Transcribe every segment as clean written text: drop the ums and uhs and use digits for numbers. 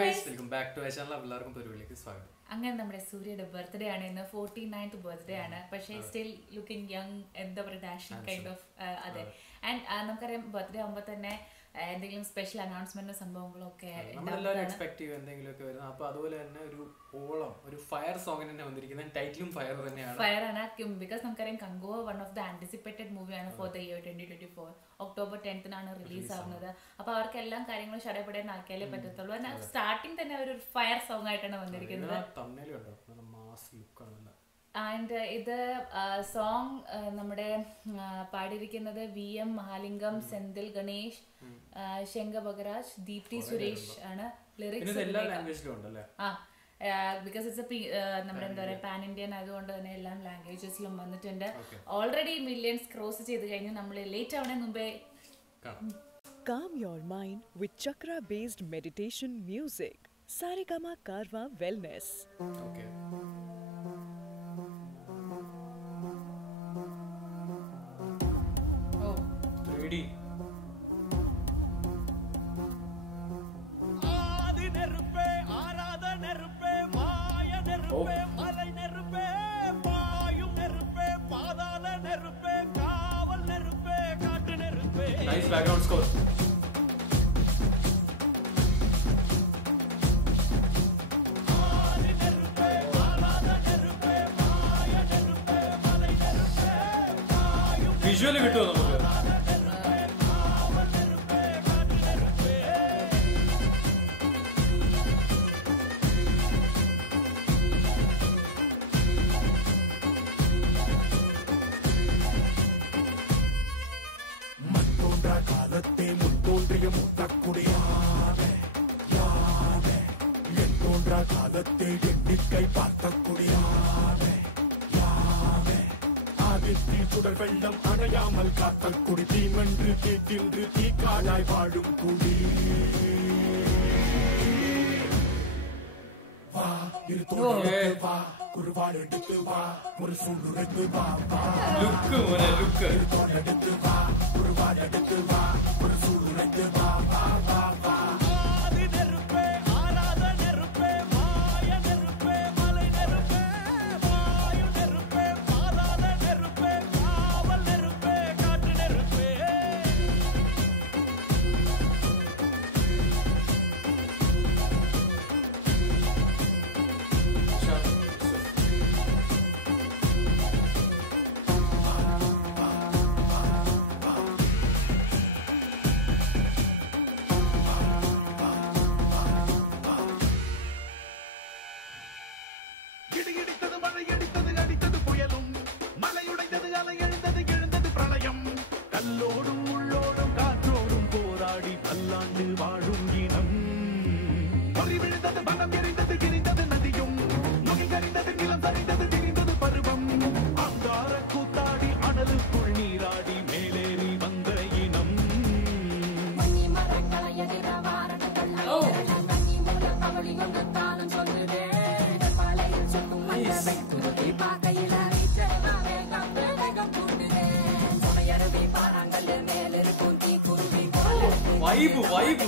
guys, welcome back to our channel. എല്ലാവർക്കും പരിപാടിയിലേക്ക് സ്വാഗതം. അങ്ങനെ നമ്മുടെ സൂര്യയുടെ ബർത്ത്ഡേ ആണ് ഇന്ന് 49th ബർത്ത്ഡേ ആണ് പക്ഷേ സ്റ്റിൽ ലുക്കിംഗ് യങ് എന്താ പറയുക ഡാഷിംഗ് കൈൻഡ് ഓഫ് അതെ ആൻഡ് നമുക്കറിയാം ബർത്ത്ഡേ ആകുമ്പോൾ തന്നെ എന്തെങ്കിലും സ്പെഷ്യൽ അനൗൺസ്മെന്റ് സംഭവങ്ങളോ ഒക്കെ നമ്മളെല്ലാവരും എക്സ്പെക്ട് ചെയ്യും എന്തെങ്കിലുമൊക്കെ വരുന്നത്. അപ്പോൾ അതുപോലെ തന്നെ ഒരു ഓളം ഒരു ഫയർ സോങ്ങിന് തന്നെ വന്നിരിക്കുന്നത് ടൈറ്റിലും ഫയർ തന്നെയാണ്. ഫയർ ആണ് ബിക്കോസ് നമുക്കറിയാം കങ്കോ വൺ ഓഫ് ദ ആന്റിസിപ്പേറ്റഡ് മൂവിയാണ് for the year 2024 October 10th release ആവുന്നത്. അപ്പോൾ അവർക്ക് എല്ലാം കാര്യങ്ങളും ഷടപടേന്ന് ആക്കിയാലേ പറ്റത്തുള്ളൂ. സ്റ്റാർട്ടിങ് തന്നെ ഒരു ഫയർ സോങ് ആയിട്ടാണ് വന്നിരിക്കുന്നത്. ആൻഡ് ഇത് സോങ് നമ്മുടെ പാടിയിരിക്കുന്നത് VM മഹാലിംഗം, സെന്തിൽ ഗണേഷ്, ശങ്ക ബഗരാജ്, ദീപ്തി സുരേഷ് ആണ്. ലിറിക്സ് ബിക്കോസ് ഇറ്റ്സ് നമ്മുടെ എന്താ പറയുക പാൻ ഇന്ത്യൻ ആയതുകൊണ്ട് തന്നെ എല്ലാ ലാംഗ്വേജസിലും വന്നിട്ടുണ്ട്. ഓൾറെഡി മില്യൺസ് ക്രോസ് ചെയ്ത് കഴിഞ്ഞു. നമ്മൾ ലേറ്റ് ആവണേ മുമ്പേ Calm your mind with chakra based meditation music. Saregama Karwa Wellness. Okay. Oh, 3D. ஆதி நெருப்பே ஆராத நெருப்பே மாய நெருப்பே மலை நெருப்பே பாயும் நெருப்பே பாதாள நெருப்பே காவல் நெருப்பே காட்டு நெருப்பே. Nice background score. ஆதி நெருப்பே ஆராத நெருப்பே மாய நெருப்பே மலை நெருப்பே பாயும் വിഷ്വൽ കിട്ടുമോ നമുക്ക്? காலத்தே முன்தோன்றிய முத்தக்குடியாவே யாவே என் தோன்றா காலத்தே எண்ணிக்கை பார்த்தக்குடியாவே யாவே ஆதித்தில் சுடர் வெள்ளம் அணையாமல் காத்த குடி தீமென்று தீத்தின்று தீக்காடாய் வாழும் குடி வா இரு தோழே வா குருவாடு எடுத்து வா ஒரு சூழ்நிலைத்து வா வா ലുക്ക് മോനെ ലുക്ക്. எடுத்து வா குருவாடு எடுத்து வா ஒரு சூழ்நிலைத்து வா வா வா வா. ஆதி நெருப்பே ஆராத நெருப்பே மாய நெருப்பே மலை நெருப்பே வாயு நெருப்பே பாதாள நெருப்பே காவல் நெருப்பே காட்டு நெருப்பே. இடித்தது மழை அடித்தது அடித்தது புயலும் மலையுடைந்தது அலை எழுந்தது எழுந்தது பிரளயம் கல்லோடும் உள்ளோடும் காற்றோடும் போராடி பல்லாண்டு வாழும் இனம் பொறி விழுந்தது பணம் எரிந்தது எரிந்தது நதியும் நுகி கரிந்தது நிலம் சரிந்தது திரிந்தது பருவம் அங்கார கூத்தாடி அனலுக்குள் நீராடி மேலேறி வந்த இனம். Vibe vibe.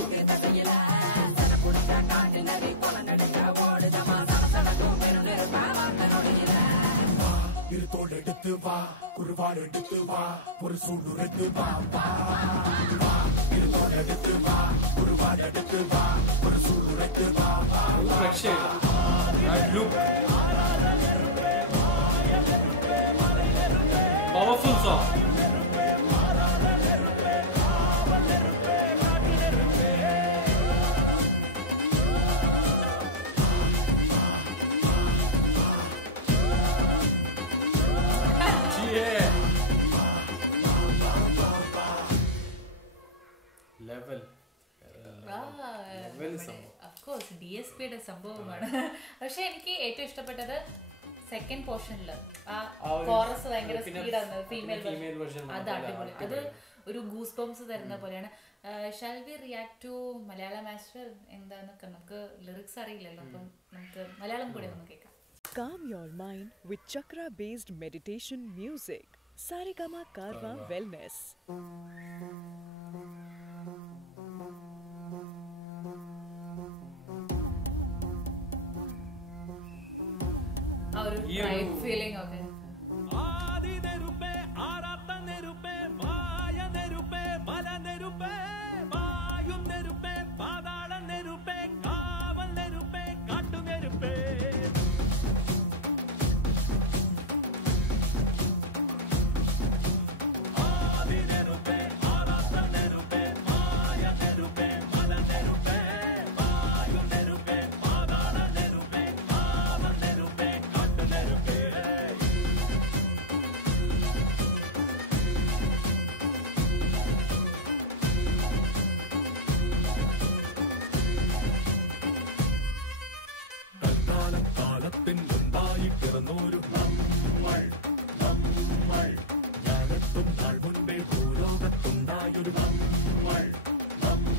இரு தோள் எடுத்து வா குருவாடு எடுத்து வா ஒரு சூழ்நிலைத்து வா வா வா. இரு தோள் எடுத்து வா குருவாடு எடுத்து வா ஒரு சூழ்நிலைத்து வா வா. രക്ഷയില്ല. Look powerful song. Level of course DSPയുടെ സംഭവമാണ്. പക്ഷെ എനിക്ക് ഏറ്റവും ഇഷ്ടപ്പെട്ടത് സെക്കൻഡ് പോർഷനില് ആ കോറസ് ഭയങ്കര സ്പീഡാണ് ഫീമെയിൽ വേർഷൻ. അത് അടിപൊളി. അത് ഒരു ഗൂസ് ബംസ് തരുന്ന പോലെയാണ്. Shall we react to Malayalam as well? എന്താന്നൊക്കെ നമുക്ക് ലിറിക്സ് അറിയില്ലല്ലോ, അപ്പം നമുക്ക് മലയാളം കൂടി ഒന്ന് കേൾക്കാം. Calm your mind with chakra based meditation music. Saregama Karwa Wellness. ആ ഒരു ഫീലിംഗ് ഒക്കെ. ആദി നെരുപ്പേ ആരാത്ത നെരുപ്പേ മായ നെരുപ്പേ മല നെരുപ്പേ വായു നെരുപ്പേ പാതാള നെരുപ്പേ കാവൽ നെരുപ്പേ കാട്ടു നെരുപ്പേ ആദി നെരുപ്പേ ആരാത്ത നെരുപ്പേ മായ നെരുപ്പേ മല നെരുപ്പേ വായു നെരുപ്പേ പാതാള നെരുപ്പേ കാവൽ നെരുപ്പേ കാട്ടു നെരുപ്പേ തൽക്കാലം കാലത്തിൻ മുൻപായി പിറന്നോരു നമ്മൾ ജ്ഞാനത്തും നാൾ മുൻപേ ഭൂലോകത്തുണ്ടായൊരു നമ്മൾ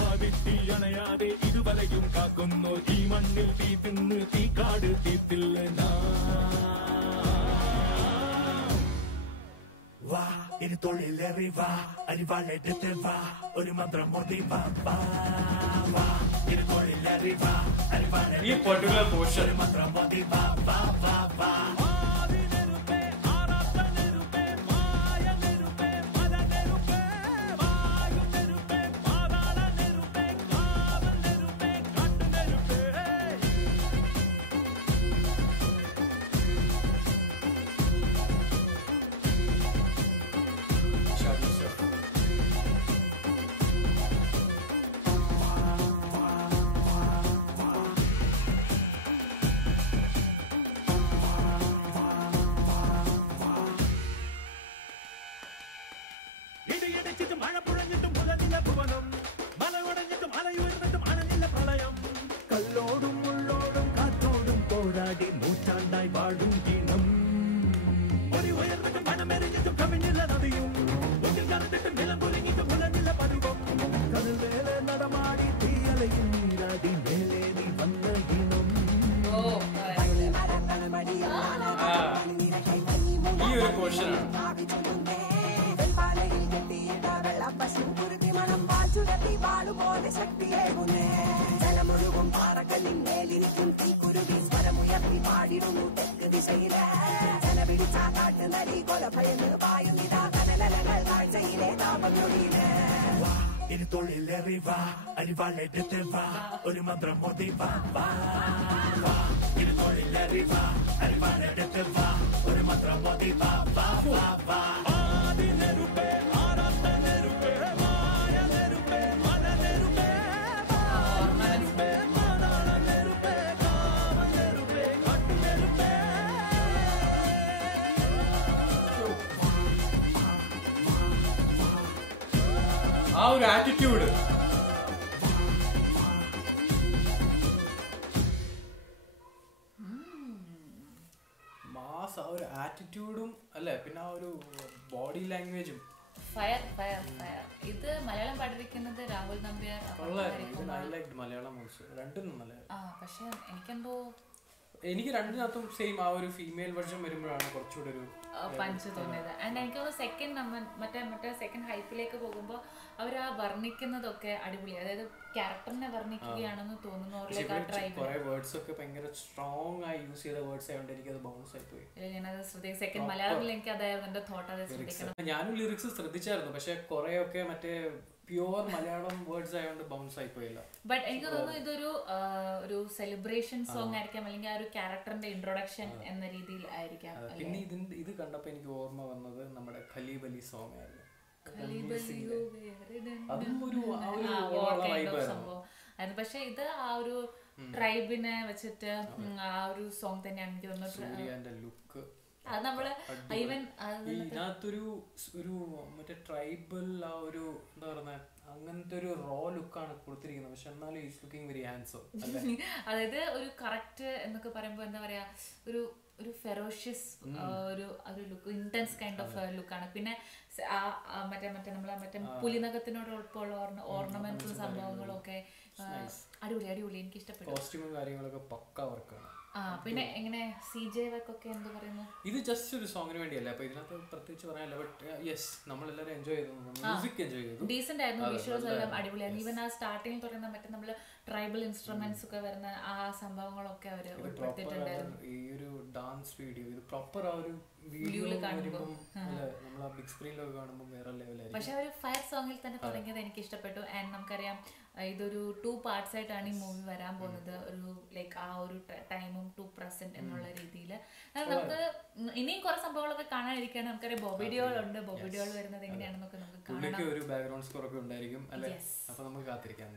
ആ വിട്ടി അണയാതെ ഇതുവരെയും കാക്കുന്നു ഈ മണ്ണിൽ തീ തിന്ന് തീക്കാട് തീത്തില്ല വാ ഇനി തൊഴിലേറി വാ അരിവാളെടുത്ത് വാ ഒരു മന്ത്രം മോദി വാ വാ ഇനി തൊഴിലേറി വാ അരിവാളെടുത്ത് ഈ പർട്ടിക്കുലർ പോർഷൻ ഒരു മന്ത്രം മോദി വാ വാ വാ വാ ആദി നെരുപ്പേ ആരാത്ത നെരുപ്പേ മായ നെരുപ്പേ മല നെരുപ്പേ വായു നെരുപ്പേ പാതാള നെരുപ്പേ കാവൽ നെരുപ്പേ കാട്ടു നെരുപ്പേ ഇടിയടിച്ചിട്ടും മഴ പുഴഞ്ഞിട്ടും മുതലില്ല ഭുവനം മലയുടഞ്ഞിട്ടും മലയുയർന്നിട്ടും അണഞ്ഞില്ല പ്രളയം കല്ലോടും മുള്ളോടും കാറ്റോടും പോരാടി നൂറ്റാണ്ടായി വാഴും ഈണം ഒരു ഉയർന്നിട്ടും വനമെറിഞ്ഞിട്ടും കവിഞ്ഞില്ല നദിയും ഒന്നിൽ കറന്നിട്ടും നിലം പൊലിഞ്ഞിട്ടും മുലഞ്ഞില്ല പതിവും കരുവേലെ നടമാടി തീയലയും നീരാടി മേലെ നീ വന്ന ഈണം ഈ ഒരു പോർഷനാണ്. ജലമൊഴുകും പാറകളിൽ മേലിരിക്കും തീക്കുരുവി സ്വരമുയർത്തി പാടിടുന്നു തെക്ക് ദിശയിലെ ജലപിടിച്ചാ കാട്ട് നരി കൊല ഭയന്ന് പായുന്നിതാ കനലകൾ കാഴ്ചയിലെ താപഞ്ഞൊടിയിലെ ഇനി തൊഴിലേറി വാ അരിവാളെടുത്ത് വാ ഒരു മന്ത്രം മോദി വാ വാ ഇനി തൊഴിലേറി വാ അരിവാളെടുത്ത് വാ ഒരു മന്ത്രം മോദി വാ വാ വാ വാ ആദി നെരുപ്പേ ആരാത്ത നെരുപ്പേ മായ നെരുപ്പേ മല നെരുപ്പേ വായു നെരുപ്പേ പാതാള നെരുപ്പേ കാവൽ നെരുപ്പേ കാട്ടു നെരുപ്പേ ആ ഒരു ആറ്റിറ്റ്യൂഡ് മാസ്, ആ ഒരു ആറ്റിറ്റ്യൂഡും അല്ലേ, പിന്നെ ആ ഒരു ബോഡി ലാംഗ്വേജും ഫയർ ഫയർ ഫയർ. ഇത് മലയാളം പാടിയിരിക്കുന്നത് രാഹുൽ നമ്പ്യാർ. മലയാളം ഓൾസോ രണ്ടും നല്ല. പക്ഷെ എനിക്കെന്തോ എനിക്ക് രണ്ടിനകത്തും സെയിം ആ ഒരു ഫീമെയിൽ വെർഷൻ വരുമ്പോഴാണ് കുറച്ചുകൂടെ ഒരു പഞ്ച് തോന്നിയത്. ആൻഡ് എനിക്ക് സെക്കൻഡ് മറ്റേ സെക്കൻഡ് ഹൈപ്പിലേക്ക് പോകുമ്പോൾ അവർ ആ വർണ്ണിക്കുന്നതൊക്കെ അടിപൊളി, അതായത് ക്യാരക്ടറിനെ വർണ്ണിക്കുകയാണെന്ന് തോന്നുന്നു. കുറെ വേർഡ്സ് ഒക്കെ ഭയങ്കര സ്ട്രോങ് ആയി യൂസ് ചെയ്ത വേർഡ്സ് ആയതുകൊണ്ട് എനിക്ക് അത് ബൗൺസ് ആയി പോയി. ഞാനത് ശ്രദ്ധിക്കും. സെക്കൻഡ് മലയാളത്തിൽ എനിക്ക് അതായിരുന്നു എന്റെ തോട്ട്, അത് ശ്രദ്ധിക്കണം. ഞാനും ലിറിക്സ് ശ്രദ്ധിച്ചായിരുന്നു, പക്ഷെ കുറെയൊക്കെ മറ്റേ പ്യുവർ മലയാളം വേർഡ്സ് ആയതുകൊണ്ട് ബൗൺസ് ആയി പോയില്ല. ബട്ട് എനിക്ക് തോന്നുന്നു ഇതൊരു ഒരു സെലിബ്രേഷൻ സോങ് ആയിരിക്കാം, അല്ലെങ്കിൽ ആ ഒരു ക്യാരക്ടറിന്റെ ഇൻട്രൊഡക്ഷൻ എന്ന രീതിയിൽ ആയിരിക്കാം. പിന്നെ ഇത് കണ്ടപ്പോ എനിക്ക് ഓർമ്മ വന്നത് നമ്മുടെ ഖലീബ് അലി സോങ് ആയിരുന്നു. പക്ഷെ ഇത് ആ ഒരു ട്രൈബിനെ വെച്ചിട്ട് ആ ഒരു സോങ് തന്നെയാണ് എനിക്ക് തോന്നുന്നത്. ലുക്ക് അത് നമ്മള് ഈവൻ ഇതിനകത്തൊരു ഒരു മറ്റേ ട്രൈബൽ ആ ഒരു എന്താ പറയുക അങ്ങനത്തെ ഒരു റോ ലുക്കാണ് കൊടുത്തിരിക്കുന്നത്. പക്ഷെ എന്നാലും ഈസ് ലുക്കിംഗ് വെരി ഹാൻസം. അതായത് ഒരു കറക്റ്റ് എന്നൊക്കെ പറയുമ്പോ എന്താ പറയാ, ഒരു ഒരു ഫെറോഷ്യസ് ഒരു ലുക്ക്, ഇന്റൻസ് കൈൻഡ് ഓഫ് ലുക്കാണ്. പിന്നെ മറ്റേ നമ്മളെ പുലിനകത്തിനോടൊപ്പമുള്ള ഓർണമെന്റ്സും സംഭവങ്ങളും ഒക്കെ അടിപൊളി അടിപൊളി എനിക്ക് ഇഷ്ടപ്പെട്ടു. കോസ്റ്റ്യൂമും കാര്യങ്ങളൊക്കെ പക്ക വർക്കാണ്. പിന്നെ എങ്ങനെ CJ വർക്കൊക്കെ എന്ത് പറയുന്നു? ഇത് ജസ്റ്റ് ഒരു സോങ്ങിന് വേണ്ടിയല്ല, അപ്പൊ ഇതിനകത്ത് പ്രത്യേകിച്ച് പറയാനല്ല. ബട്ട് യെസ്, നമ്മളെല്ലാവരും എൻജോയ് ചെയ്തു, മ്യൂസിക് എൻജോയ് ചെയ്തു. ഡീസന്റ് ആയിരുന്നു, വിഷ്വൽസ് എല്ലാം അടിപൊളിയായിരുന്നു. ഈവൻ ആ സ്റ്റാർട്ടിങ് തുടങ്ങുന്ന മറ്റേ നമ്മള് ട്രൈബൽ ഇൻസ്ട്രുമെന്റ്സ് ഒക്കെ വരുന്ന ആ സംഭവങ്ങളൊക്കെ അവർ ഉൾപ്പെടുത്തിയിട്ടുണ്ടായിരുന്നു. ഈ ഒരു ഡാൻസ് വീഡിയോ ഇത് പ്രോപ്പർ ആ ഒരു വീഡിയോയിൽ കാണുമ്പോൾ നമ്മൾ ആ ബിഗ് സ്ക്രീനിലൊക്കെ കാണുമ്പോൾ വേറെ ലെവലായിരിക്കും. പക്ഷെ ഒരു ഫയർ സോങ്ങിൽ തന്നെ തുടങ്ങിയത് എനിക്ക് ഇഷ്ടപ്പെട്ടു. ആൻഡ് നമുക്കറിയാം ഇതൊരു 2 parts ആയിട്ടാണ് ഈ മൂവി വരാൻ പോകുന്നത്. ഒരു ലൈക്ക് ആ ഒരു ടൈമും ടു പ്രസന്റ് എന്നുള്ള രീതിയിൽ നമുക്ക് ഇനിയും കുറെ സംഭവങ്ങളൊക്കെ കാണാനിരിക്കുകയാണ്. നമുക്കറിയാം ബോബി ഡിയോൾ ഉണ്ട്, ബോബി ഡിയോൾ വരുന്നത് എങ്ങനെയാണെന്നൊക്കെ നമുക്ക് കാണാം. ഒരു ബാക്ക്ഗ്രൗണ്ട് സ്കോർ ഒക്കെ ഉണ്ടായിരിക്കും അല്ലെ, അപ്പൊ നമുക്ക് കാത്തിരിക്കാൻ.